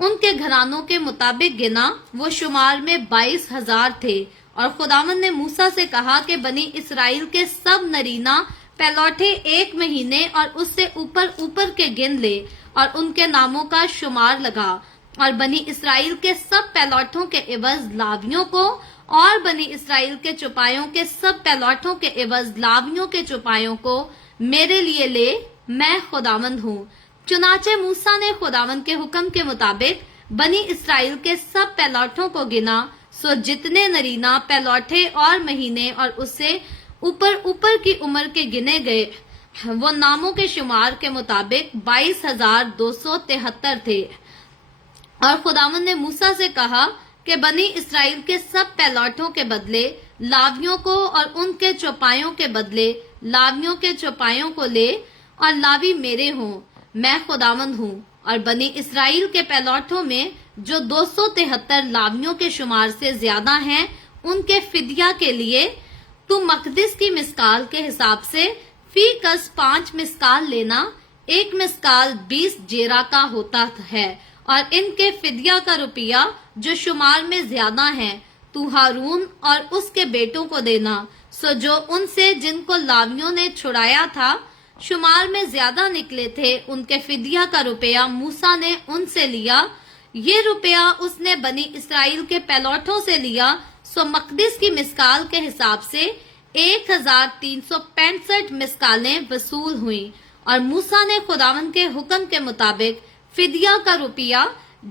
ان کے گھرانوں کے مطابق گنا، وہ شمار میں 22,000 تھے۔ اور خداوند نے موسیٰ سے کہا کہ بنی اسرائیل کے سب نرینہ پہلوٹے 1 مہینے اور اس سے اوپر کے گن لے اور ان کے ناموں کا شمار لگا، اور بنی اسرائیل کے سب پہلوٹوں کے عوض لاویوں کو، اور بنی اسرائیل کے چوپایوں کے سب پہلوٹوں کے عوض لاویوں کے چوپایوں کو میرے لیے لے، میں خداوند ہوں۔ چنانچہ موسیٰ نے خداوند کے حکم کے مطابق بنی اسرائیل کے سب پہلوٹوں کو گنا، سو جتنے نرینہ پہلوٹے اور مہینے اور اس سے اوپر کی عمر کے گنے گئے، وہ ناموں کے شمار کے مطابق 22,273 تھے۔ اور خداوند نے موسیٰ سے کہا کہ بنی اسرائیل کے سب پہلوٹوں کے بدلے لاویوں کو اور ان کے چوپایوں کے بدلے لاویوں کے چوپایوں کو لے، اور لاوی میرے ہوں، میں خداوند ہوں۔ اور بنی اسرائیل کے پہلوٹوں میں جو 273 لاویوں کے شمار سے زیادہ ہیں، ان کے فدیہ کے لیے تو مقدس کی مسکال کے حساب سے فی کس 5 مسکال لینا، 1 مسکال 20 جیرا کا ہوتا ہے۔ اور ان کے فدیہ کا روپیہ جو شمار میں زیادہ ہیں تو ہارون اور اس کے بیٹوں کو دینا، سو جو ان سے جن کو لاویوں نے چھڑایا تھا شمار میں زیادہ نکلے تھے، ان کے فدیہ کا روپیہ موسیٰ نے ان سے لیا۔ یہ روپیہ اس نے بنی اسرائیل کے پہلوٹوں سے لیا، سو مقدس کی مسکال کے حساب سے 1,365 مسکالیں وصول ہوئیں۔ اور موسیٰ نے خداوند کے حکم کے مطابق فدیہ کا روپیہ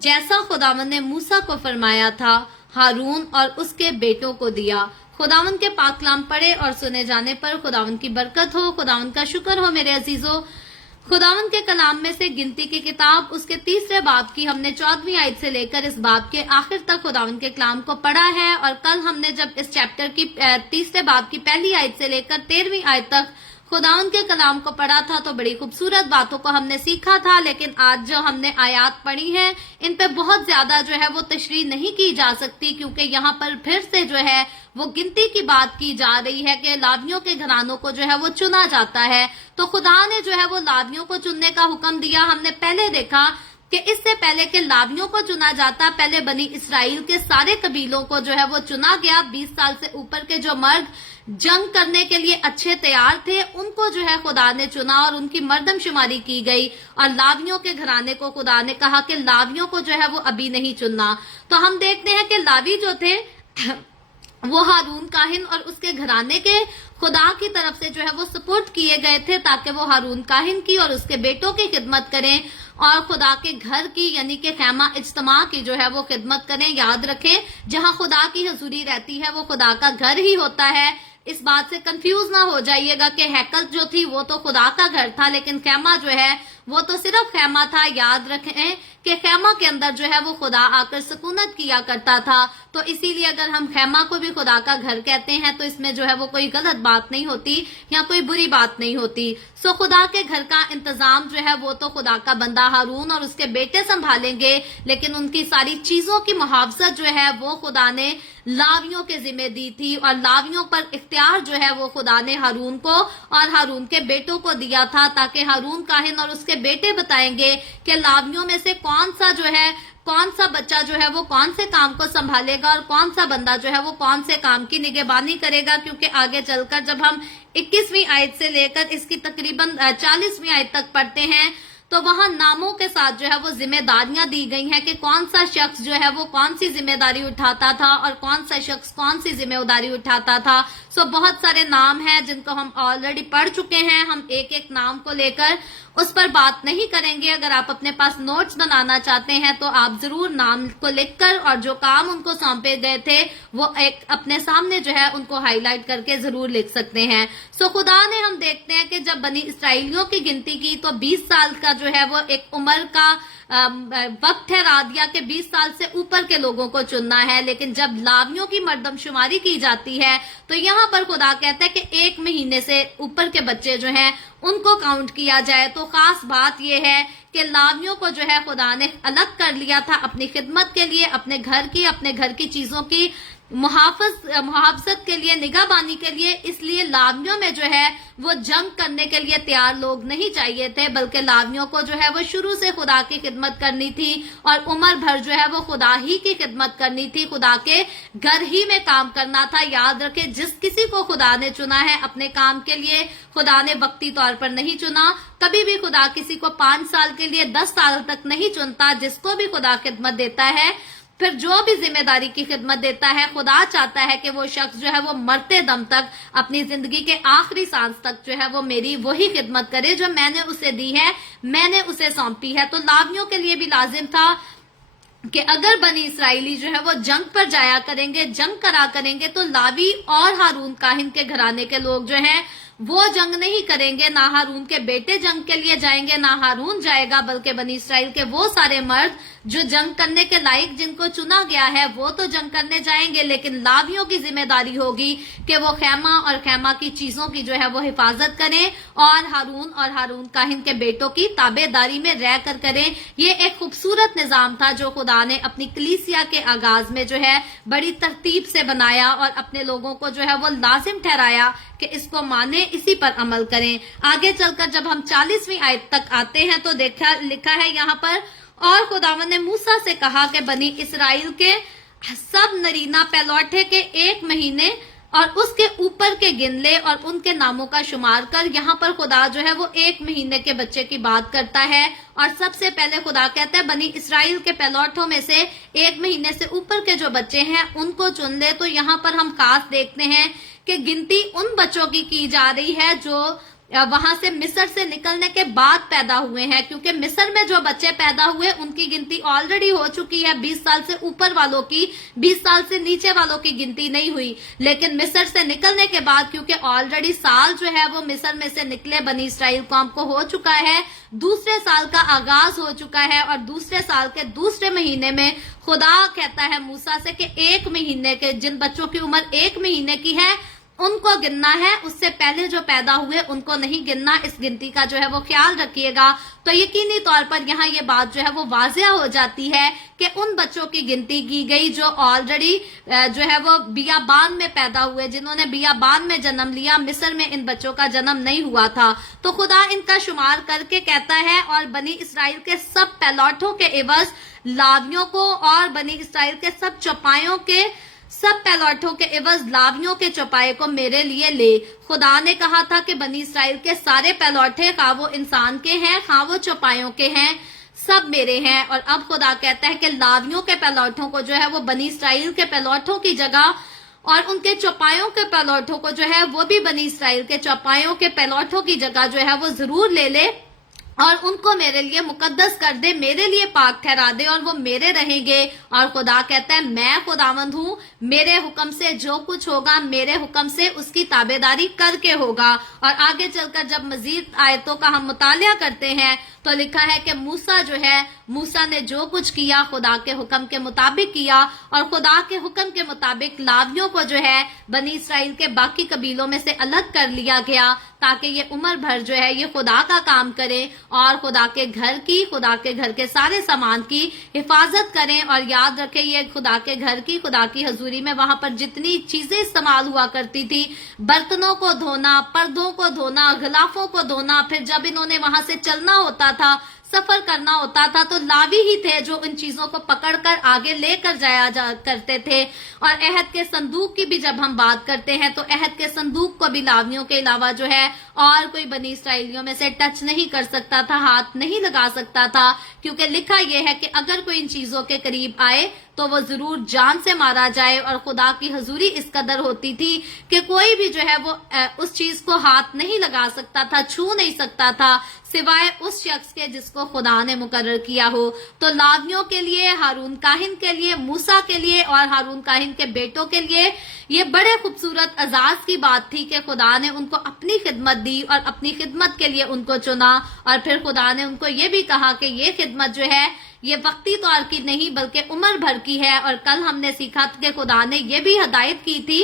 جیسا خداوند نے موسیٰ کو فرمایا تھا ہارون اور اس کے بیٹوں کو دیا۔ خداوند کے پاک کلام پڑھے اور سنے جانے پر خداوند کی برکت ہو۔ خداوند کا شکر ہو میرے عزیزو۔ خداوند کے کلام میں سے گنتی کی کتاب اس کے 3 باب کی ہم نے 14ویں آیت سے لے کر اس باب کے آخر تک خداوند کے کلام کو پڑھا ہے، اور کل ہم نے جب اس چیپٹر کی 3 باب کی پہلی آیت سے لے کر 13ویں آیت تک خداوند کے کلام کو پڑھا تھا تو بڑی خوبصورت باتوں کو ہم نے سیکھا تھا، لیکن آج جو ہم نے آیات پڑھی ہیں ان پہ بہت زیادہ جو ہے وہ تشریح نہیں کی جا سکتی، کیونکہ یہاں پر پھر سے جو ہے وہ گنتی کی بات کی جا رہی ہے کہ لاویوں کے گھرانوں کو جو ہے وہ چنا جاتا ہے۔ تو خدا نے جو ہے وہ لاویوں کو چننے کا حکم دیا۔ ہم نے پہلے دیکھا کہ اس سے پہلے کہ لاویوں کو چنا جاتا، پہلے بنی اسرائیل کے سارے قبیلوں کو جو ہے وہ چنا گیا۔ 20 سال سے اوپر کے جو مرد جنگ کرنے کے لیے اچھے تیار تھے ان کو جو ہے خدا نے چنا اور ان کی مردم شماری کی گئی، اور لاویوں کے گھرانے کو خدا نے کہا کہ لاویوں کو جو ہے وہ ابھی نہیں چننا۔ تو ہم دیکھتے ہیں کہ لاوی جو تھے وہ ہارون کاہن اور اس کے گھرانے کے خدا کی طرف سے جو ہے وہ سپورٹ کیے گئے تھے، تاکہ وہ ہارون کاہن کی اور اس کے بیٹوں کی خدمت کریں اور خدا کے گھر کی یعنی کہ خیمہ اجتماع کی جو ہے وہ خدمت کریں۔ یاد رکھیں جہاں خدا کی حضوری رہتی ہے وہ خدا کا گھر ہی ہوتا ہے۔ اس بات سے کنفیوز نہ ہو جائیے گا کہ ہیکل جو تھی وہ تو خدا کا گھر تھا، لیکن خیمہ جو ہے وہ تو صرف خیمہ تھا۔ یاد رکھیں کہ خیمہ کے اندر جو ہے وہ خدا آ کر سکونت کیا کرتا تھا، تو اسی لیے اگر ہم خیمہ کو بھی خدا کا گھر کہتے ہیں تو اس میں جو ہے وہ کوئی غلط بات نہیں ہوتی یا کوئی بری بات نہیں ہوتی۔ سو خدا کے گھر کا انتظام جو ہے وہ تو خدا کا بندہ ہارون اور اس کے بیٹے سنبھالیں گے، لیکن ان کی ساری چیزوں کی محافظت جو ہے وہ خدا نے لاویوں کے ذمہ دی تھی، اور لاویوں پر اختیار جو ہے وہ خدا نے ہارون کو اور ہارون کے بیٹوں کو دیا تھا، تاکہ ہارون کاہن اور اس کے بیٹے بتائیں گے کہ لاویوں میں سے کون سا بچہ جو ہے وہ کون سے کام کو سنبھالے گا اور کون سا بندہ جو ہے وہ کون سے کام کی نگہبانی کرے گا۔ کیونکہ آگے چل کر جب ہم 21ویں آیت سے لے کر اس کی تقریباً 40ویں آیت تک پڑھتے ہیں تو وہاں ناموں کے ساتھ جو ہے وہ ذمہ داریاں دی گئی ہیں کہ کون سا شخص جو ہے وہ کون سی ذمہ داری اٹھاتا تھا اور کون سا شخص کون سی ذمہ داری اٹھاتا تھا۔ سو بہت سارے نام ہیں جن کو ہم آلریڈی پڑھ چکے ہیں، ہم ایک ایک نام کو لے کر اس پر بات نہیں کریں گے۔ اگر آپ اپنے پاس نوٹس بنانا چاہتے ہیں تو آپ ضرور نام کو لکھ کر اور جو کام ان کو سونپے گئے تھے وہ ایک اپنے سامنے جو ہے ان کو ہائی لائٹ کر کے ضرور لکھ سکتے ہیں۔ سو خدا نے ہم دیکھتے ہیں کہ جب بنی اسرائیلیوں کی گنتی کی تو 20 سال کا جو ہے وہ ایک عمر کا وقت ٹھہرا دیا کہ 20 سال سے اوپر کے لوگوں کو چننا ہے، لیکن جب لاویوں کی مردم شماری کی جاتی ہے تو یہاں پر خدا کہتا ہے کہ 1 مہینے سے اوپر کے بچے جو ہیں ان کو کاؤنٹ کیا جائے۔ تو خاص بات یہ ہے کہ لاویوں کو جو ہے خدا نے الگ کر لیا تھا اپنی خدمت کے لیے، اپنے گھر کی چیزوں کی محافظت کے لیے، نگہبانی کے لیے، اس لیے لاویوں میں جو ہے وہ جنگ کرنے کے لیے تیار لوگ نہیں چاہیے تھے، بلکہ لاویوں کو جو ہے وہ شروع سے خدا کی خدمت کرنی تھی اور عمر بھر جو ہے وہ خدا ہی کی خدمت کرنی تھی، خدا کے گھر ہی میں کام کرنا تھا۔ یاد رکھے، جس کسی کو خدا نے چنا ہے اپنے کام کے لیے، خدا نے وقتی طور پر نہیں چنا۔ کبھی بھی خدا کسی کو 5 سال کے لیے، 10 سال تک نہیں چنتا۔ جس کو بھی خدا خدمت دیتا ہے، پھر جو بھی ذمہ داری کی خدمت دیتا ہے، خدا چاہتا ہے کہ وہ شخص جو ہے وہ مرتے دم تک، اپنی زندگی کے آخری سانس تک جو ہے وہ میری وہی خدمت کرے جو میں نے اسے دی ہے، میں نے اسے سونپی ہے۔ تو لاویوں کے لیے بھی لازم تھا کہ اگر بنی اسرائیلی جو ہے وہ جنگ پر جایا کریں گے، جنگ کرا کریں گے، تو لاوی اور ہارون کاہن کے گھرانے کے لوگ جو ہیں وہ جنگ نہیں کریں گے۔ نہ ہارون کے بیٹے جنگ کے لیے جائیں گے، نہ ہارون جائے گا، بلکہ بنی اسرائیل کے وہ سارے مرد جو جنگ کرنے کے لائق، جن کو چنا گیا ہے، وہ تو جنگ کرنے جائیں گے، لیکن لاویوں کی ذمہ داری ہوگی کہ وہ خیمہ اور خیمہ کی چیزوں کی جو ہے وہ حفاظت کریں اور ہارون کاہن کے بیٹوں کی تابع داری میں رہ کر کریں۔ یہ ایک خوبصورت نظام تھا جو خدا نے اپنی کلیسیا کے آغاز میں جو ہے بڑی ترتیب سے بنایا اور اپنے لوگوں کو جو ہے وہ لازم ٹھہرایا کہ اس کو مانیں، اسی پر عمل کریں۔ آگے چل کر جب ہم 40ویں آیت تک آتے ہیں تو لکھا ہے یہاں پر، اور خداوند نے موسیٰ سے کہا کہ بنی اسرائیل کے سب نرینہ پہلوٹے کے 1 مہینے اور اس کے اوپر کے گن لے اور ان کے ناموں کا شمار کر۔ یہاں پر خدا جو ہے وہ 1 مہینے کے بچے کی بات کرتا ہے، اور سب سے پہلے خدا کہتا ہے بنی اسرائیل کے پہلوٹوں میں سے 1 مہینے سے اوپر کے جو بچے ہیں ان کو چن لے۔ تو یہاں پر ہم خاص دیکھتے ہیں کہ گنتی ان بچوں کی جا رہی ہے جو وہاں سے مصر سے نکلنے کے بعد پیدا ہوئے ہیں، کیونکہ مصر میں جو بچے پیدا ہوئے ان کی گنتی آلریڈی ہو چکی ہے 20 سال سے اوپر والوں کی، 20 سال سے نیچے والوں کی گنتی نہیں ہوئی۔ لیکن مصر سے نکلنے کے بعد، کیونکہ آلریڈی سال جو ہے وہ مصر میں سے نکلے بنی اسرائیل قوم کو ہو چکا ہے، دوسرے سال کا آغاز ہو چکا ہے، اور دوسرے سال کے دوسرے مہینے میں خدا کہتا ہے موسیٰ سے کہ 1 مہینے کے، جن بچوں کی عمر 1 مہینے کی ہے ان کو گننا ہے، اس سے پہلے جو پیدا ہوئے ان کو نہیں گننا۔ اس گنتی کا جو ہے وہ خیال رکھیے گا۔ تو یقینی طور پر یہاں یہ بات جو ہے وہ واضح ہو جاتی ہے کہ ان بچوں کی گنتی کی گئی جو آلریڈی جو ہے وہ بیابان میں پیدا ہوئے، جنہوں نے بیابان میں جنم لیا، مصر میں ان بچوں کا جنم نہیں ہوا تھا۔ تو خدا ان کا شمار کر کے کہتا ہے، اور بنی اسرائیل کے سب پہلوٹوں کے عوض لاویوں کو، اور بنی اسرائیل کے سب چوپایوں کے، سب پہلوٹوں کے عوض لاویوں کے چوپائے کو میرے لیے لے۔ خدا نے کہا تھا کہ بنی اسرائیل کے سارے پہلوٹے، خواہ وہ انسان کے ہیں خواہ وہ چوپایوں کے ہیں، سب میرے ہیں۔ اور اب خدا کہتا ہے کہ لاویوں کے پہلوٹوں کو جو ہے وہ بنی اسرائیل کے پہلوٹوں کی جگہ، اور ان کے چوپایوں کے پہلوٹوں کو جو ہے وہ بھی بنی اسرائیل کے چوپایوں کے پہلوٹوں کی جگہ جو ہے وہ ضرور لے لے، اور ان کو میرے لیے مقدس کر دے، میرے لیے پاک ٹھہرا دے، اور وہ میرے رہیں گے۔ اور خدا کہتا ہے میں خداوند ہوں، میرے حکم سے جو کچھ ہوگا میرے حکم سے اس کی تابع داری کر کے ہوگا۔ اور آگے چل کر جب مزید آیتوں کا ہم مطالعہ کرتے ہیں تو لکھا ہے کہ موسیٰ جو ہے، موسیٰ نے جو کچھ کیا خدا کے حکم کے مطابق کیا، اور خدا کے حکم کے مطابق لاویوں کو جو ہے بنی اسرائیل کے باقی قبیلوں میں سے الگ کر لیا گیا، تاکہ یہ عمر بھر جو ہے یہ خدا کا کام کریں اور خدا کے گھر کے سارے سامان کی حفاظت کریں۔ اور یاد رکھیں یہ خدا کے گھر کی، خدا کی حضوری میں وہاں پر جتنی چیزیں استعمال ہوا کرتی تھی، برتنوں کو دھونا، پردوں کو دھونا، غلافوں کو دھونا، پھر جب انہوں نے وہاں سے چلنا ہوتا تھا، سفر کرنا ہوتا تھا، تو لاوی ہی تھے جو ان چیزوں کو پکڑ کر آگے لے کر جایا کرتے تھے۔ اور عہد کے صندوق کی بھی جب ہم بات کرتے ہیں تو عہد کے صندوق کو بھی لاویوں کے علاوہ جو ہے اور کوئی بنی اسرائیلیوں میں سے ٹچ نہیں کر سکتا تھا، ہاتھ نہیں لگا سکتا تھا، کیونکہ لکھا یہ ہے کہ اگر کوئی ان چیزوں کے قریب آئے تو وہ ضرور جان سے مارا جائے۔ اور خدا کی حضوری اس قدر ہوتی تھی کہ کوئی بھی جو ہے وہ اس چیز کو ہاتھ نہیں لگا سکتا تھا، چھو نہیں سکتا تھا، سوائے اس شخص کے جس کو خدا نے مقرر کیا ہو۔ تو لاویوں کے لیے، ہارون کاہن کے لیے، موسیٰ کے لیے اور ہارون کاہن کے بیٹوں کے لیے یہ بڑے خوبصورت اعزاز کی بات تھی کہ خدا نے ان کو اپنی خدمت دی اور اپنی خدمت کے لیے ان کو چنا۔ اور پھر خدا نے ان کو یہ بھی کہا کہ یہ خدمت جو ہے یہ وقتی طور کی نہیں بلکہ عمر بھر کی ہے۔ اور کل ہم نے سیکھا کہ خدا نے یہ بھی ہدایت کی تھی